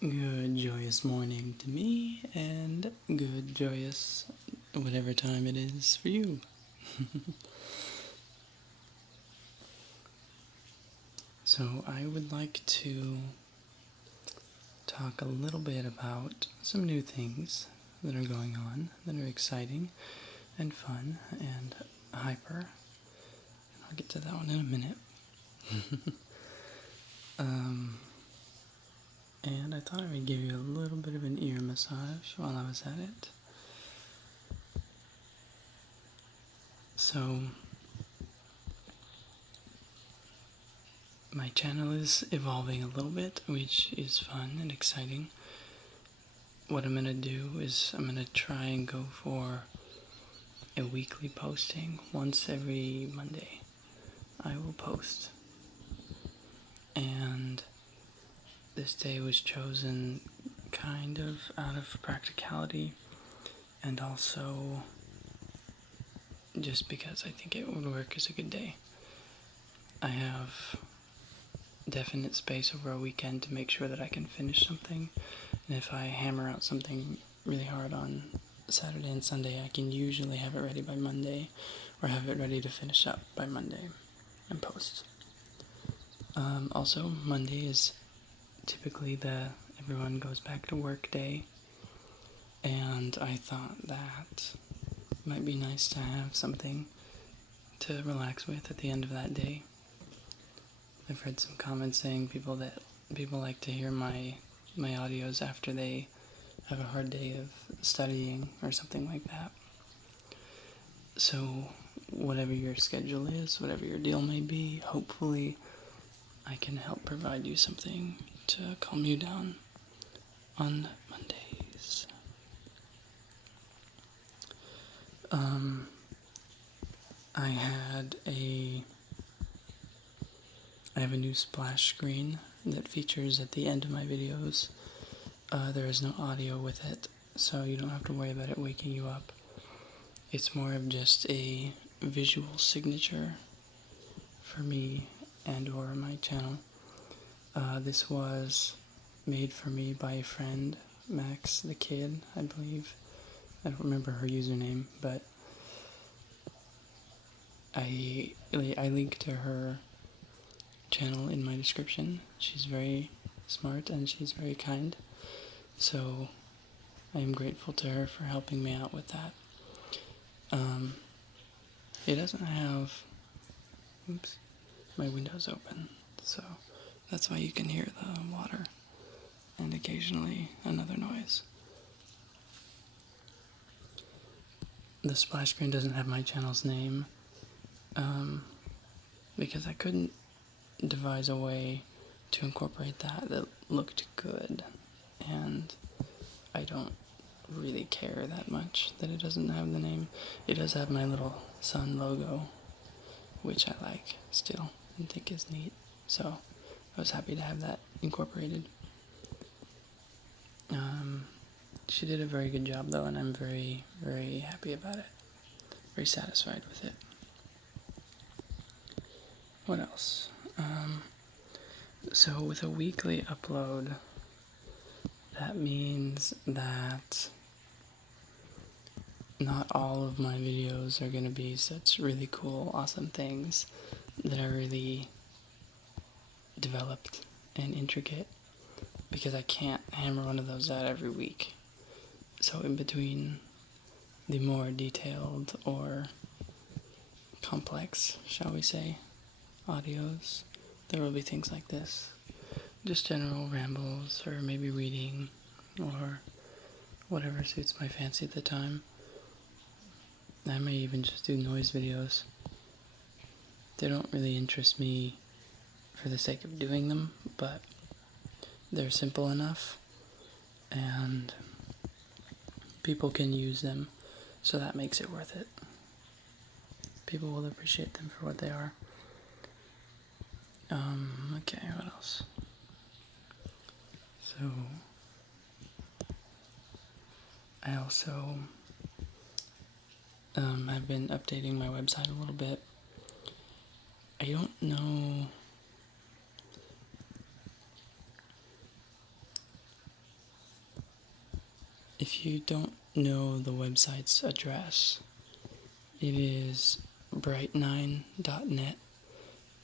Good joyous morning to me, and good joyous whatever time it is for you. So, I would like to talk a little bit about some new things that are going on that are exciting and fun and hyper. I'll get to that one in a minute. And I thought I would give you a little bit of an ear massage while I was at it. So, my channel is evolving a little bit, which is fun and exciting. What I'm going to do is I'm going to try and go for a weekly posting. Once every Monday, I will post. And this day was chosen kind of out of practicality and also just because I think it would work as a good day. I have definite space over a weekend to make sure that I can finish something, and if I hammer out something really hard on Saturday and Sunday, I can usually have it ready by Monday, or have it ready to finish up by Monday and post. Also, Monday is typically the everyone goes back to work day, and I thought that it might be nice to have something to relax with at the end of that day. I've heard some comments saying people like to hear my audios after they have a hard day of studying or something like that. So whatever your schedule is, whatever your deal may be, hopefully I can help provide you something to calm you down on Mondays. I have a new splash screen that features at the end of my videos. There is no audio with it, so you don't have to worry about it waking you up. It's more of just a visual signature for me and or my channel. This was made for me by a friend, Max the Kid, I believe. I don't remember her username, but I linked to her channel in my description. She's very smart and she's very kind, so I am grateful to her for helping me out with that. It doesn't have, oops, my window's open, so that's why you can hear the water and occasionally another noise. The splash screen doesn't have my channel's name, because I couldn't devise a way to incorporate that looked good, and I don't really care that much that it doesn't have the name. It does have my little sun logo, which I like still and think is neat, so I was happy to have that incorporated. She did a very good job though, and I'm very, very happy about it. Very satisfied with it. What else? So with a weekly upload, that means that not all of my videos are going to be such really cool, awesome things that are really developed and intricate, because I can't hammer one of those out every week. So in between the more detailed or complex, shall we say, audios, there will be things like this. Just general rambles, or maybe reading, or whatever suits my fancy at the time. I may even just do noise videos. They don't really interest me for the sake of doing them, but they're simple enough, and people can use them, so that makes it worth it. People will appreciate them for what they are. Okay, what else? So, I also have been updating my website a little bit. I don't know if you don't know the website's address, it is bright9.net,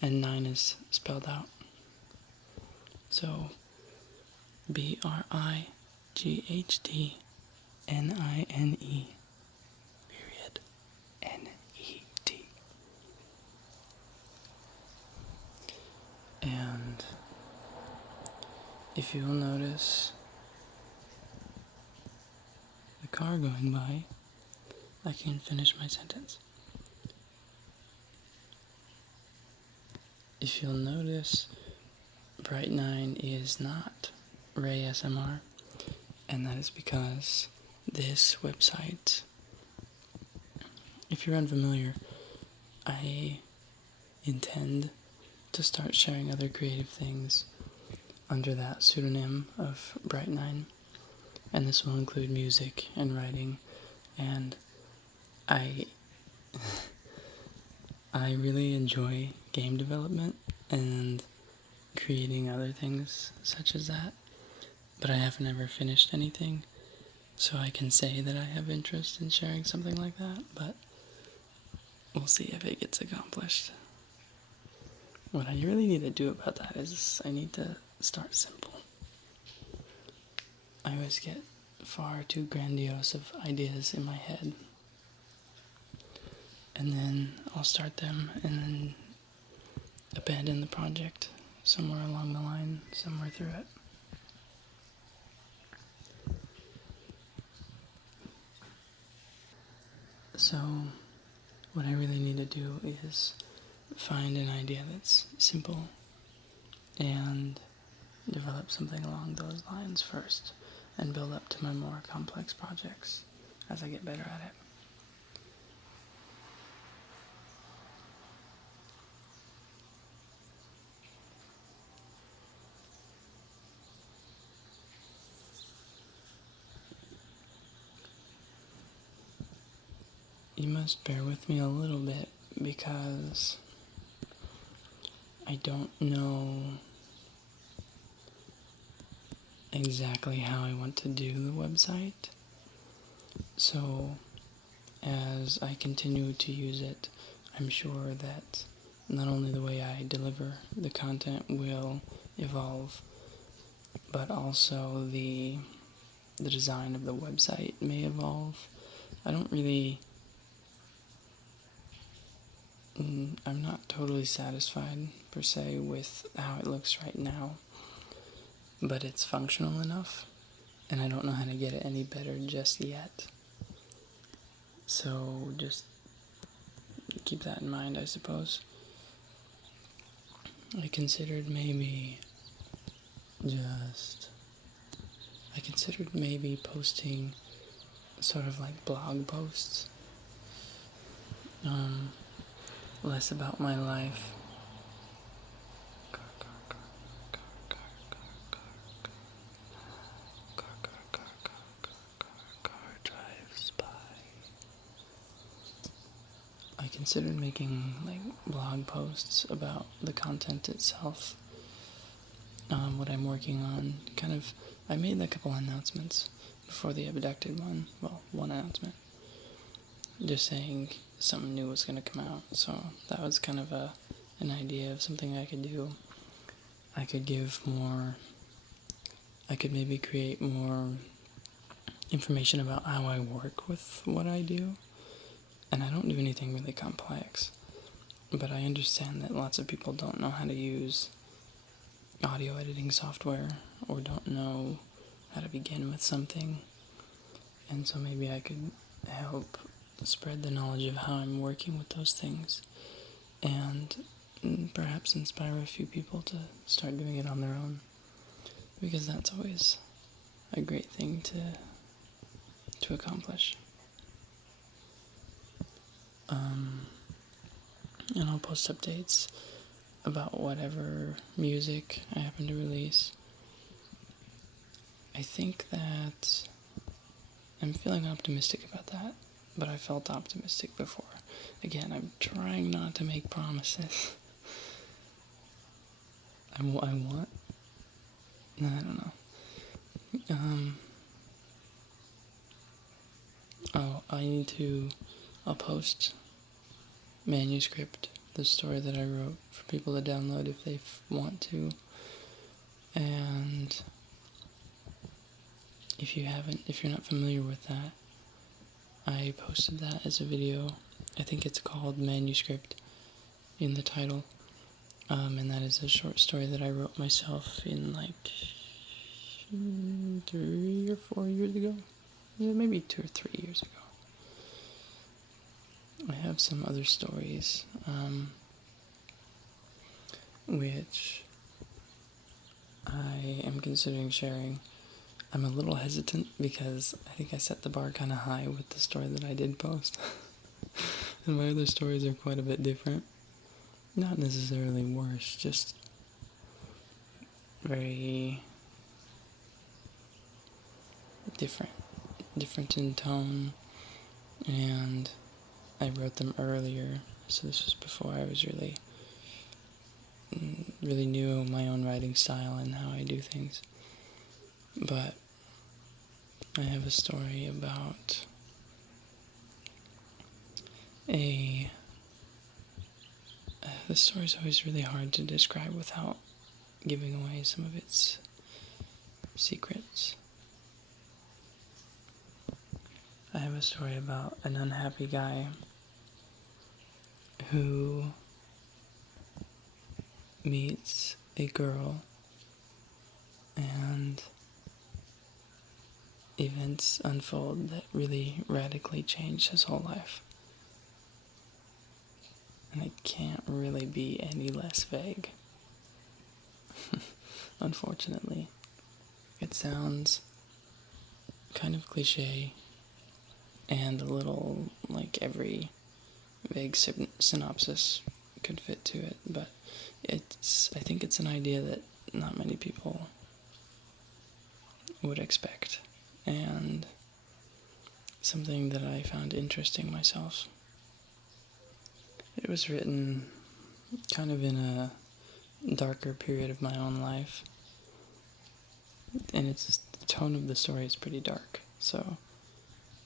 and 9 is spelled out. So BRIGHTNINE period NET. And if you'll notice the car going by, I can finish my sentence. If you'll notice, Bright9 is not Ray SMR, and that is because this website, if you're unfamiliar, I intend to start sharing other creative things under that pseudonym of Bright9, and this will include music and writing, and I really enjoy game development and creating other things such as that, but I haven't ever finished anything, so I can say that I have interest in sharing something like that, but we'll see if it gets accomplished. What I really need to do about that is I need to start simple. I always get far too grandiose of ideas in my head, and then I'll start them and then abandon the project somewhere along the line, somewhere through it. So what I really need to do is find an idea that's simple and develop something along those lines first, and build up to my more complex projects as I get better at it. You must bear with me a little bit because I don't know exactly how I want to do the website. So as I continue to use it, I'm sure that not only the way I deliver the content will evolve, but also the design of the website may evolve. I'm not totally satisfied, per se, with how it looks right now, but it's functional enough, and I don't know how to get it any better just yet. So just keep that in mind, I suppose. I considered maybe posting sort of like blog posts, less about my life. Car drives by. I considered making like blog posts about the content itself, what I'm working on. I made a couple announcements before the abducted one. Well, one announcement, just saying something new was going to come out. So that was kind of an idea of something I could do. I could maybe create more information about how I work with what I do. And I don't do anything really complex, but I understand that lots of people don't know how to use audio editing software or don't know how to begin with something. And so maybe I could help spread the knowledge of how I'm working with those things and perhaps inspire a few people to start doing it on their own, because that's always a great thing to accomplish. And I'll post updates about whatever music I happen to release. I think that I'm feeling optimistic about that, but I felt optimistic before. Again, I'm trying not to make promises. I don't know. Oh, I'll post manuscript, the story that I wrote, for people to download if they want to. And if you're not familiar with that, I posted that as a video. I think it's called Manuscript in the title. And that is a short story that I wrote myself in like 3 or 4 years ago. Yeah, maybe 2 or 3 years ago. I have some other stories, which I am considering sharing. I'm a little hesitant because I think I set the bar kind of high with the story that I did post. And my other stories are quite a bit different. Not necessarily worse, just very different in tone, and I wrote them earlier, so this was before I was really knew my own writing style and how I do things. But I have a story about the story's always really hard to describe without giving away some of its secrets. I have a story about an unhappy guy who meets a girl, and events unfold that really radically change his whole life. And it can't really be any less vague. Unfortunately. It sounds kind of cliche and a little like every vague synopsis could fit to it, but I think it's an idea that not many people would expect, and something that I found interesting myself. It was written kind of in a darker period of my own life, and the tone of the story is pretty dark, so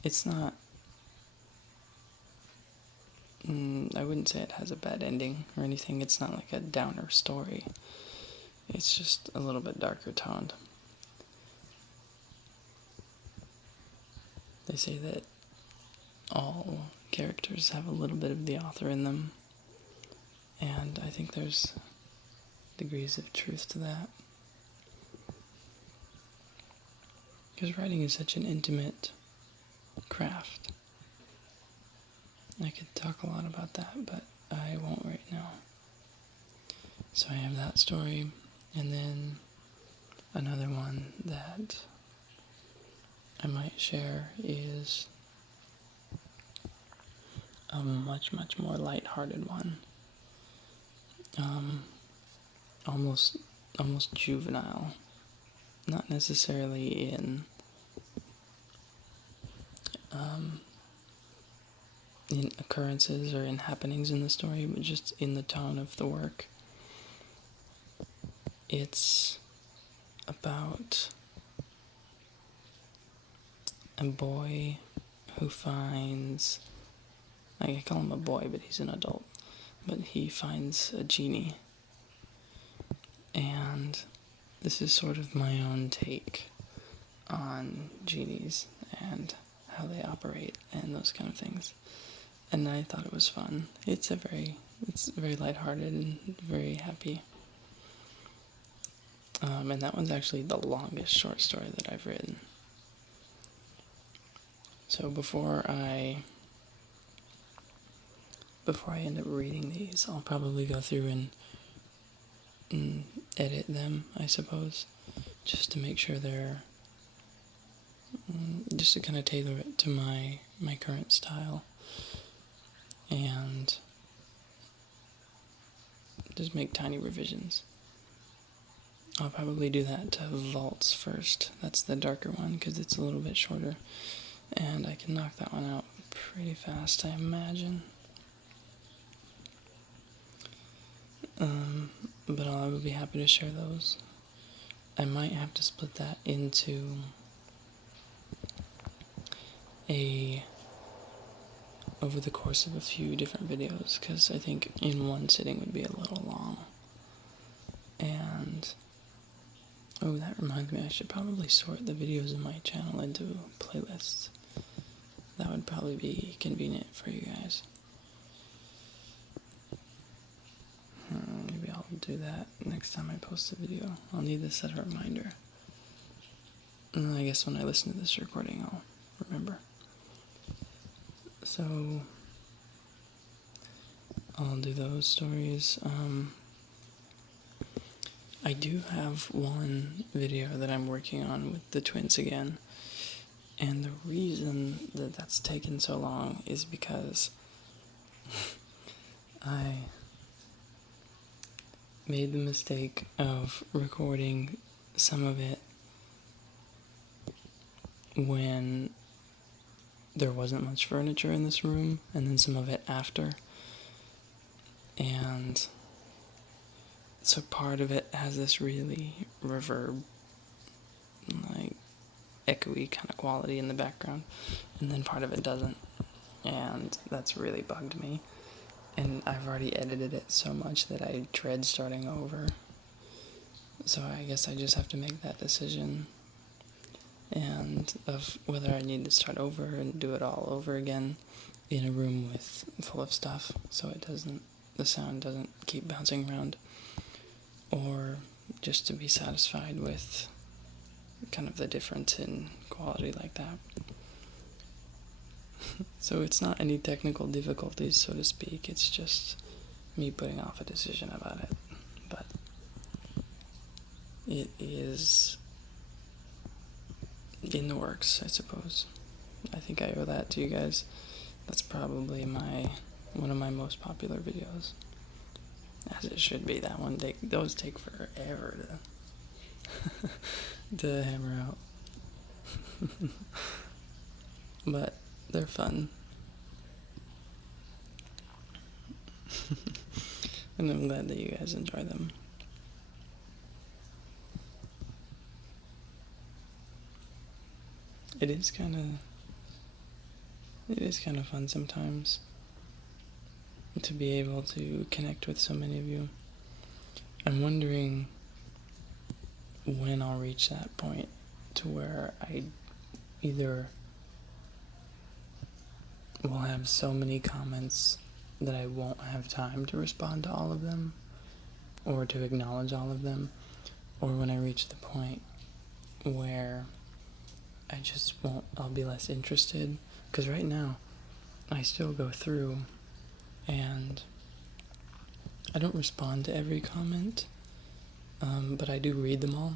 it's not, I wouldn't say it has a bad ending or anything. It's not like a downer story. It's just a little bit darker toned. They say that all characters have a little bit of the author in them, and I think there's degrees of truth to that. Because writing is such an intimate craft. I could talk a lot about that, but I won't right now. So I have that story, and then another one that I might share is a much more lighthearted one. Almost juvenile. Not necessarily in occurrences or in happenings in the story, but just in the tone of the work. It's about a boy who finds, I call him a boy, but he's an adult, but he finds a genie. And this is sort of my own take on genies and how they operate and those kind of things. And I thought it was fun. It's very lighthearted and very happy. And that one's actually the longest short story that I've written. So before I end up reading these, I'll probably go through and edit them, I suppose, just to make sure they're, just to kind of tailor it to my current style, and just make tiny revisions. I'll probably do that to Vaults first. That's the darker one, because it's a little bit shorter, and I can knock that one out pretty fast, I imagine. But I will be happy to share those. I might have to split that into a over the course of a few different videos, because I think in one sitting would be a little long. And oh, that reminds me, I should probably sort the videos in my channel into playlists. That would probably be convenient for you guys. Maybe I'll do that next time I post a video. I'll need to set a reminder. And I guess when I listen to this recording, I'll remember. So, I'll do those stories. I do have one video that I'm working on with the twins again. And the reason that that's taken so long is because I made the mistake of recording some of it when there wasn't much furniture in this room, and then some of it after. And so part of it has this really reverb, like echoey kind of quality in the background, and then part of it doesn't. And that's really bugged me. And I've already edited it so much that I dread starting over. So I guess I just have to make that decision, and of whether I need to start over and do it all over again in a room full of stuff, so the sound doesn't keep bouncing around, or just to be satisfied with kind of the difference in quality like that. So it's not any technical difficulties, so to speak, it's just me putting off a decision about it. But it is in the works, I suppose. I think I owe that to you guys. That's probably one of my most popular videos. As it should be. That one, those take forever to hammer out. But they're fun. And I'm glad that you guys enjoy them. It is kind of fun sometimes to be able to connect with so many of you. I'm wondering when I'll reach that point to where I either will have so many comments that I won't have time to respond to all of them, or to acknowledge all of them, or when I reach the point where I'll be less interested, because right now I still go through and I don't respond to every comment, but I do read them all.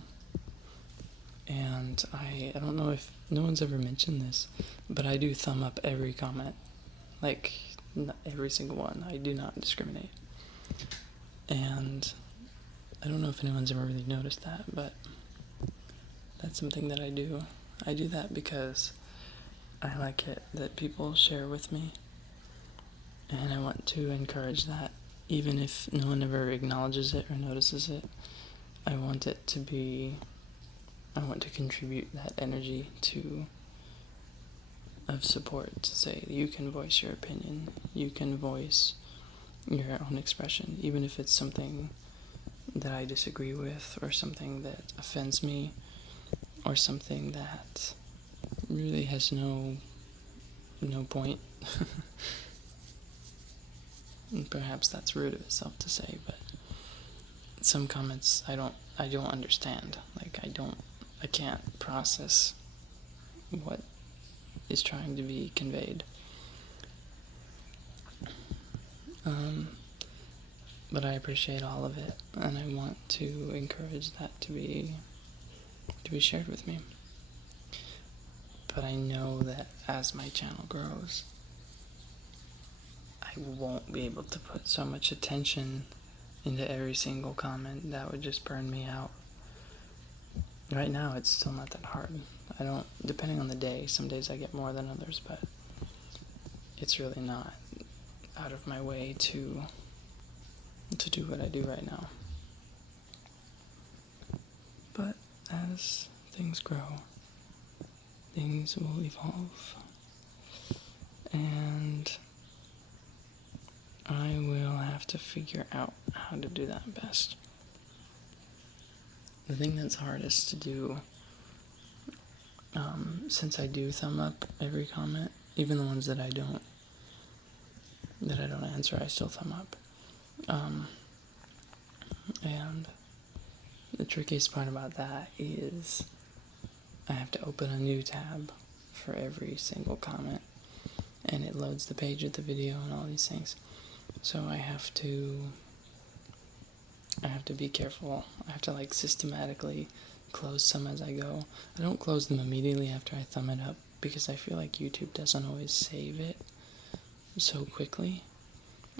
And I don't know if no one's ever mentioned this, but I do thumb up every comment, like not every single one. I do not discriminate. And I don't know if anyone's ever really noticed that, but that's something that I do. I do that because I like it that people share with me, and I want to encourage that. Even if no one ever acknowledges it or notices it, I want to contribute that energy of support, to say you can voice your opinion, you can voice your own expression, even if it's something that I disagree with, or something that offends me, or something that really has no point. And perhaps that's rude of itself to say, but some comments I don't understand. Like I can't process what is trying to be conveyed. But I appreciate all of it, and I want to encourage that to be shared with me. But I know that as my channel grows, I won't be able to put so much attention into every single comment. That would just burn me out. Right now, it's still not that hard. Depending on the day, some days I get more than others, but it's really not out of my way to do what I do right now. But as things grow, things will evolve, and I will have to figure out how to do that best. The thing that's hardest to do, since I do thumb up every comment, even the ones that I don't answer, I still thumb up. And the trickiest part about that is I have to open a new tab for every single comment, and it loads the page of the video and all these things. So I have to be careful. I have to like systematically close some as I go. I don't close them immediately after I thumb it up because I feel like YouTube doesn't always save it so quickly.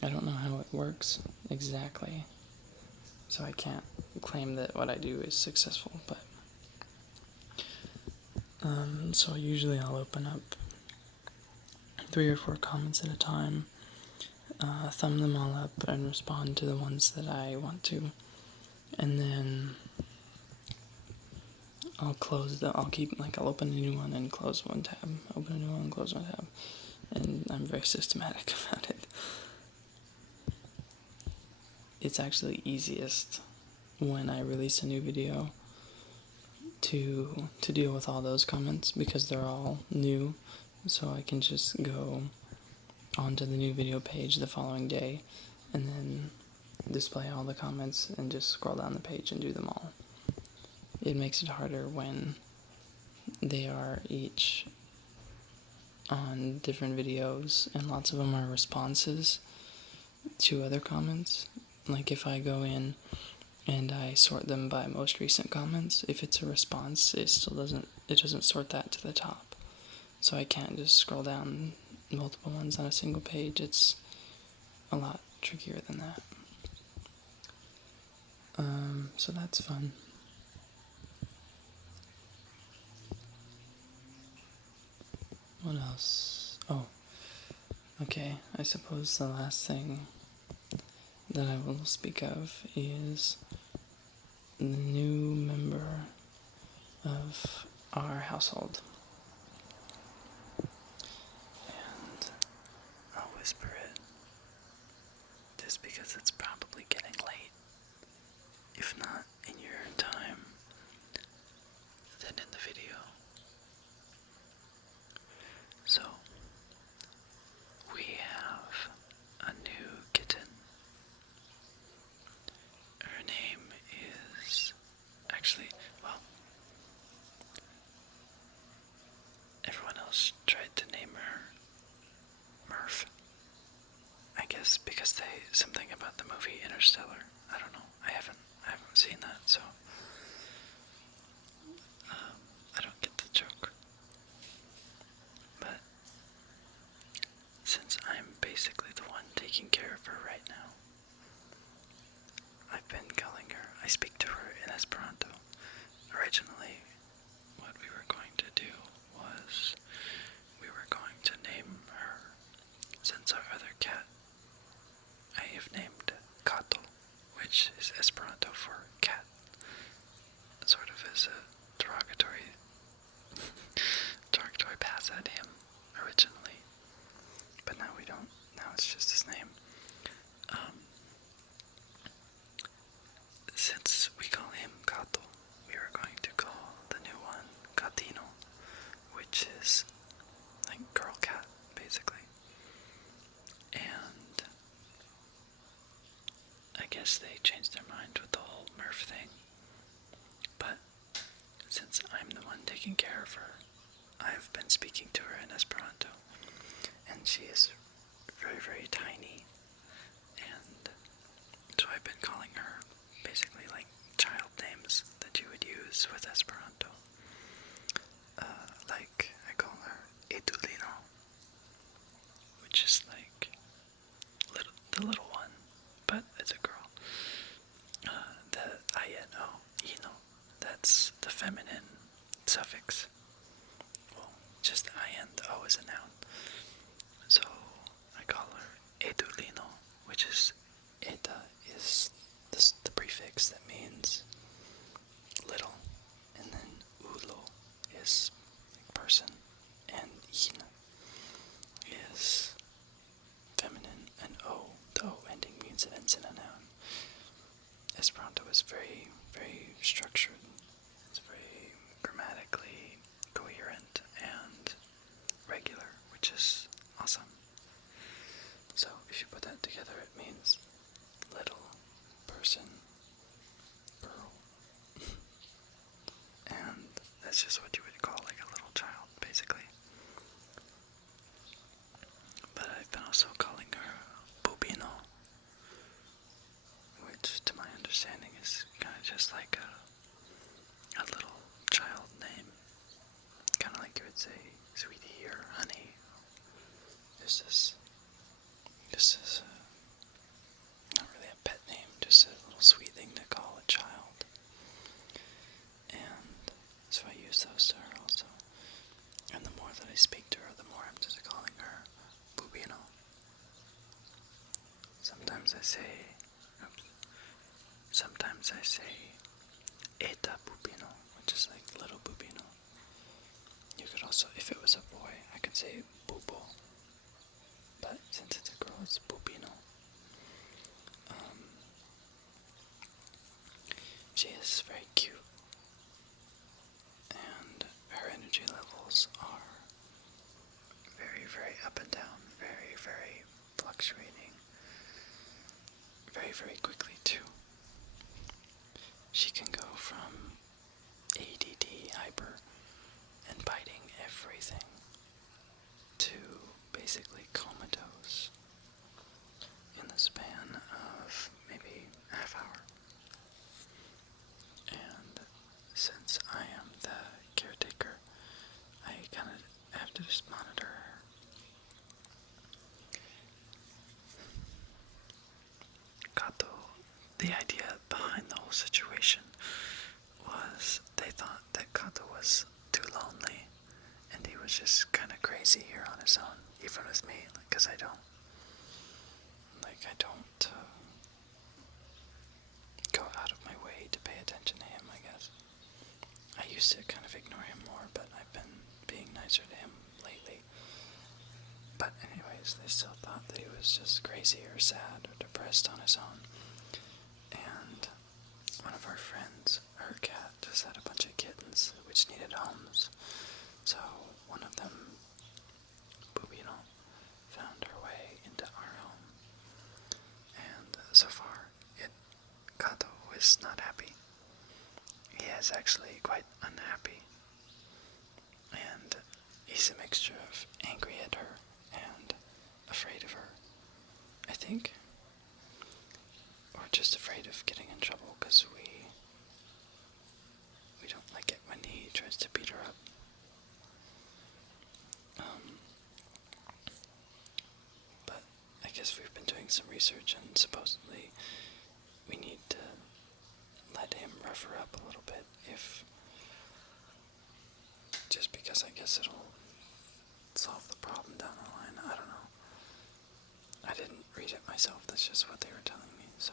I don't know how it works exactly, so I can't claim that what I do is successful, but so usually I'll open up 3 or 4 comments at a time, thumb them all up and respond to the ones that I want to, and then I'll I'll open a new one and close one tab, open a new one and close one tab, and I'm very systematic about it. It's actually easiest when I release a new video to deal with all those comments because they're all new, so I can just go onto the new video page the following day and then display all the comments and just scroll down the page and do them all. It makes it harder when they are each on different videos and lots of them are responses to other comments. Like if I go in and I sort them by most recent comments, if it's a response, it doesn't sort that to the top. So I can't just scroll down multiple ones on a single page. It's a lot trickier than that. So that's fun. What else? Oh, okay. I suppose the last thing that I will speak of is the new member of our household. And I'll whisper it just because it's probably getting late. If not in your time, then in the video. So, we have a new kitten. Her name is everyone else tried to name her Murph. I guess because something about the movie Interstellar. I don't know. I haven't seen that, so I don't get the joke. But since I'm basically the one taking care of her right now, I've been calling her. I speak to her in Esperanto. Originally, what we were going to do was we were going to name her, since our other cat I have named Kato, which is Esperanto for cat, sort of as a derogatory pass at him originally, but now we don't. Now it's just his name. Since we call him Kato, we are going to call the new one Gatino, which is like girl cat, basically. And I guess they changed their mind with the whole Murph thing. But since I'm the one taking care of her, I've been speaking to her in Esperanto. And she is very, very tiny. And so I've been calling her basically like child names that you would use with Esperanto. Like, I call her Edulino, which is like the little one, but it's a girl. The ino, that's the feminine suffix. Well, just I and the O is a noun. So I call her Edulino, which is Eta is the prefix that means is awesome. So if you put that together, it means little person, girl. And that's just what you would call like a little child, basically. But I've been also calling her Bubino, which to my understanding is kind of just like a little child name. Kind of like you would say sweetie or honey. This is not really a pet name, just a little sweet thing to call a child. And so I use those to her also. And the more that I speak to her, the more I'm just calling her Bubino. Sometimes I say Eta Bubino, which is like little Bubino. You could also, if it was a boy, I could say Bubo. But since it's a girl, it's Bubino. She is very cute. And her energy levels are very, very up and down. Very, very fluctuating. Very, very quickly too. She can go from ADD, hyper, and biting everything, to basically comatose in the span of maybe a half hour. And since I am the caretaker, I kind of have to just monitor her. Kato, the idea behind the whole situation was they thought that Kato was too lonely and he was just kind of crazy here on his own, even with me, because I don't go out of my way to pay attention to him, I guess. I used to kind of ignore him more, but I've been being nicer to him lately. But anyways, they still thought that he was just crazy or sad or depressed on his own. And one of our friends, her cat, just had a bunch of kittens which needed homes. So one of them, Bubino, found her way into our home. And so far, Kato is not happy. He is actually quite unhappy. And he's a mixture of angry at her and afraid of her, I think. Or just afraid of getting in trouble because we don't like it when he tries to beat her up. But I guess we've been doing some research, and supposedly we need to let him rough her up a little bit, just because I guess it'll solve the problem down the line. I don't know. I didn't read it myself, that's just what they were telling me, so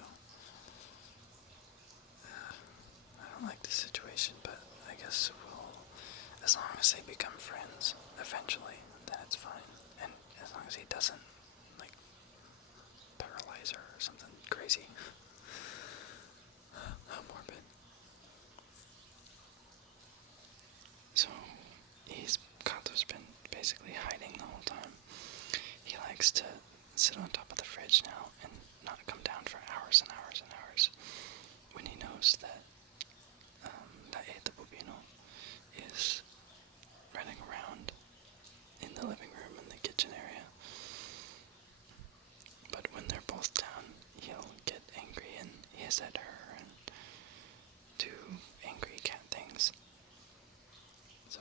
I don't like the situation, but I guess as long as they become friends eventually, then it's fine. And as long as he doesn't like paralyze her or something crazy. How morbid. So Kato's been basically hiding the whole time. He likes to sit on top of the fridge now and not come down for hours and hours and hours when he knows that the Bubino is running around in the living room and the kitchen area. But when they're both down, he'll get angry and hiss at her and do angry cat things. So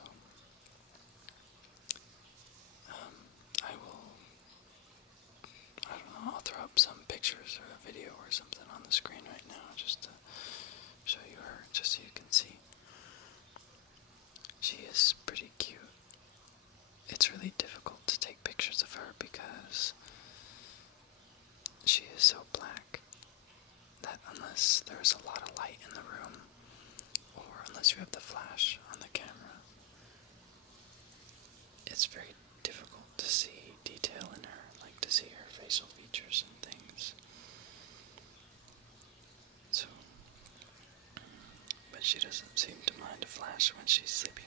I'll throw up some pictures or a video or something on the screen right now just to show you her, just so you can see. She is pretty cute. It's really difficult to take pictures of her because she is so black that unless there's a lot of light in the room, or unless you have the flash on the camera, it's very difficult to see detail in her, like to see her facial features and things. So, but she doesn't seem to mind a flash when she's sleeping.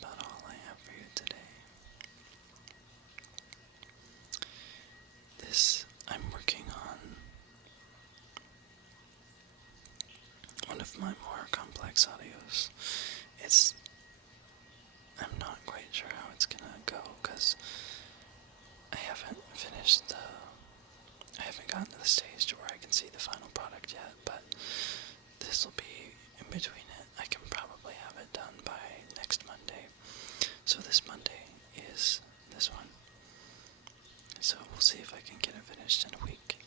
about all I have for you today. I'm working on one of my more complex audios. I'm not quite sure how it's gonna go, because I haven't gotten to the stage to where I can see the final product yet, but this will be in between it. I can probably have it done by next Monday. So this Monday is this one. So we'll see if I can get it finished in a week.